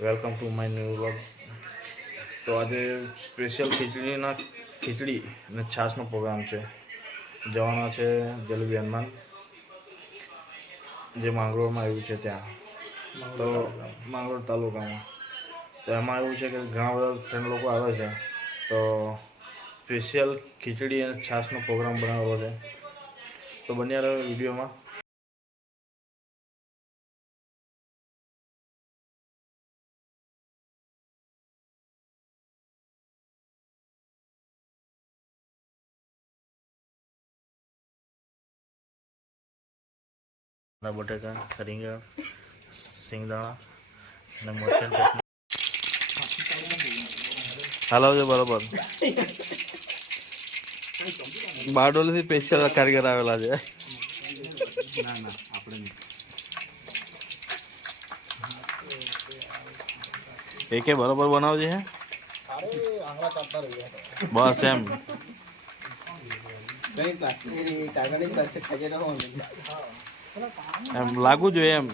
Welcome to my new vlog. તો આજે special ખીચડી અને છાશનો પ્રોગ્રામ છે. જવાના છે જલેબી હનુમાન, જે માંગરોળમાં આવ્યું છે ત્યાં, તો માંગરોળ તાલુકામાં. તો એમાં એવું છે કે ઘણા બધા ફ્રેન્ડ લોકો આવે છે, તો સ્પેશિયલ ખીચડી અને છાશનો પ્રોગ્રામ બનાવેલો છે. તો બન્યા રહ્યો વિડીયોમાં. બટેકા, રીંગણ, સિંગદાણા અને મરચાં ચટણી હલાવજો બરોબર. બારડોલીથી સ્પેશિયલ કારીગર આવેલા છે. એકે બરોબર બનાવજે હે. બસ એમ એમ લાગવું જોઈએ એમ.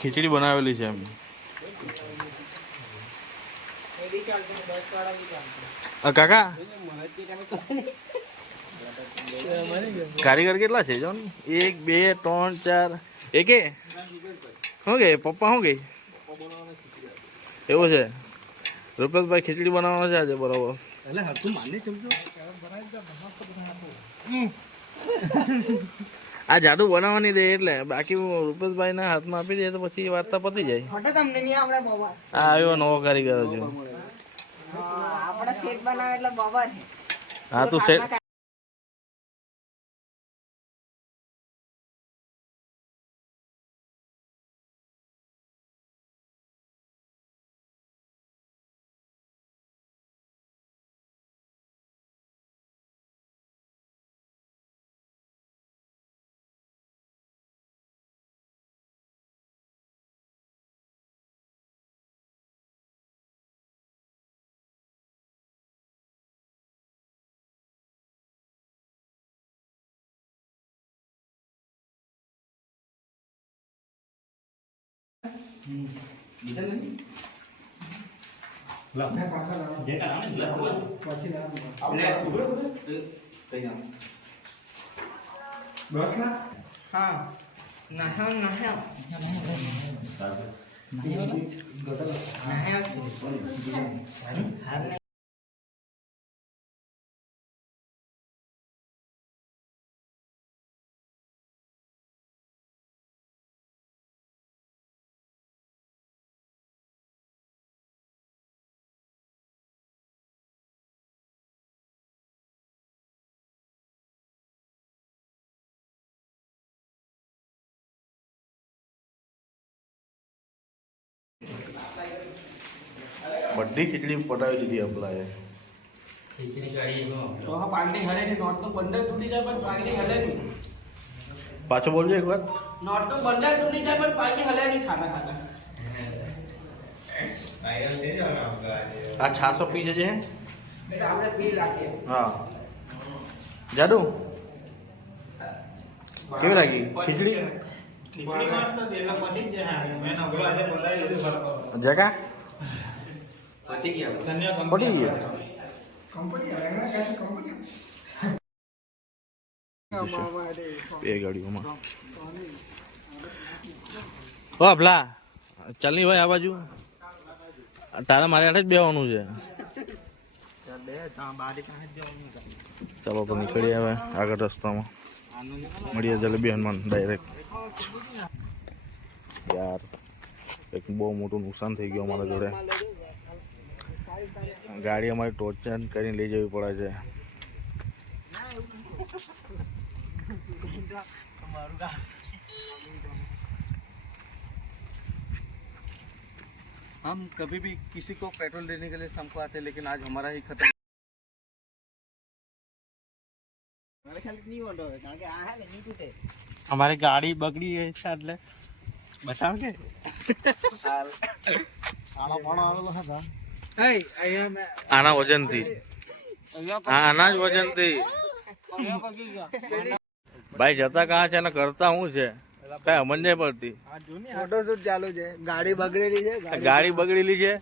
ખીચડી બનાવેલી છે એમ. કાકા કારીગર કેટલા છે જો? 1 2 3 4. એકે શું કે પપ્પા શું ગઈ એવું છે? રૂપેશભાઈ ખીચડી બનાવવાનો છે આજે બરોબર. આ જાદુ બનાવવાની દે એટલે, બાકી રૂપેશભાઈ ના હાથમાં આપી દે તો પછી વાર્તા પતી જાય. આ આવ્યો નવો કારીગર હજુ. હા તું સેટ. બધી ખીચડી પટાવી દીધી અપલાએ. પાછો બોલજો એક વાર. આ છાસો પી જજે. હા જાદુ કેવી લાગી ખીચડી? જગા પડી ગયા. બે ગાડીઓમાં ભલા ચાલ ની ભાઈ આ બાજુ. તારા મારે આઠ જ બેવાનું છે. ચાલો તો નીકળીએ હવે આગળ રસ્તામાં. મળીએ જલેબી હનુમાન ડાયરેક્ટ. યાર એક બહુ મોટું નુકસાન થઈ ગયું અમારા જોડે. ગાડી અમારી ટોર્ચર કરીને લઈ જવી પડે છે. हम कभी भी किसी को पेट्रोल देने के लिए शाम को आते हैं, लेकिन आज हमारा ही खत्म. हमारी गाड़ी बगड़ी है એટલે બતાવ કે આના વજનથી આના જ વજનથી ભાઈ જતા કહા છે ને કરતા શું છે? કઈ સમજ નહીં પડતી. ફોટોશૂટ ચાલુ છે, ગાડી બગડેલી છે, ગાડી બગડેલી છે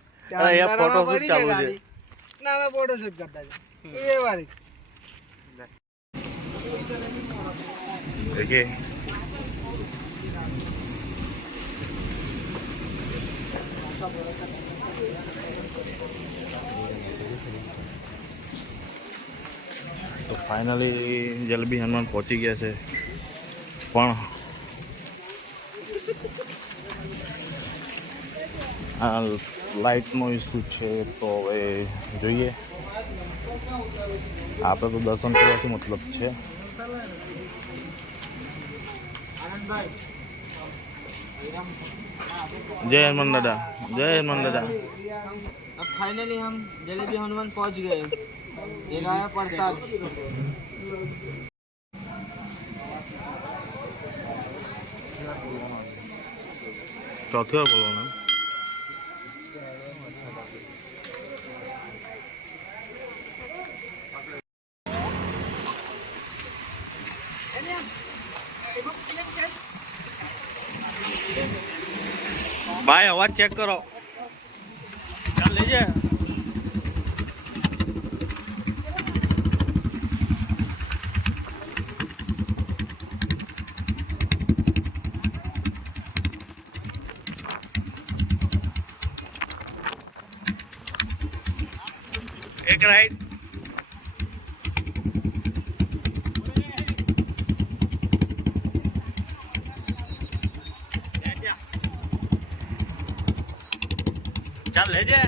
અને એ ફોટોશૂટ ચાલુ છે. ના અમે ફોટોશૂટ કરતા છે એ વાળી ઓકે તો ફાઇનલી જલેબી હનુમાન પહોંચી ગયા છે, પણ આ લાઇટનો ઇસ્યુ છે. તો હવે જોઈએ, આપણે તો દર્શન કરવાથી મતલબ છે. जय हनुमान दादा, जय हनुमान दादा. अब फाइनली हम जलेबी हनुमान पहुंच गए. ये लाया प्रसाद. चौथी बार बोलो ना. भाई आवाज चेक करो. चल लीजिए. एक राइट. चल ले जा.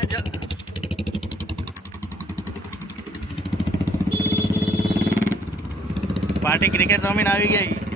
पार्टी क्रिकेट रमीने આવી ગઈ.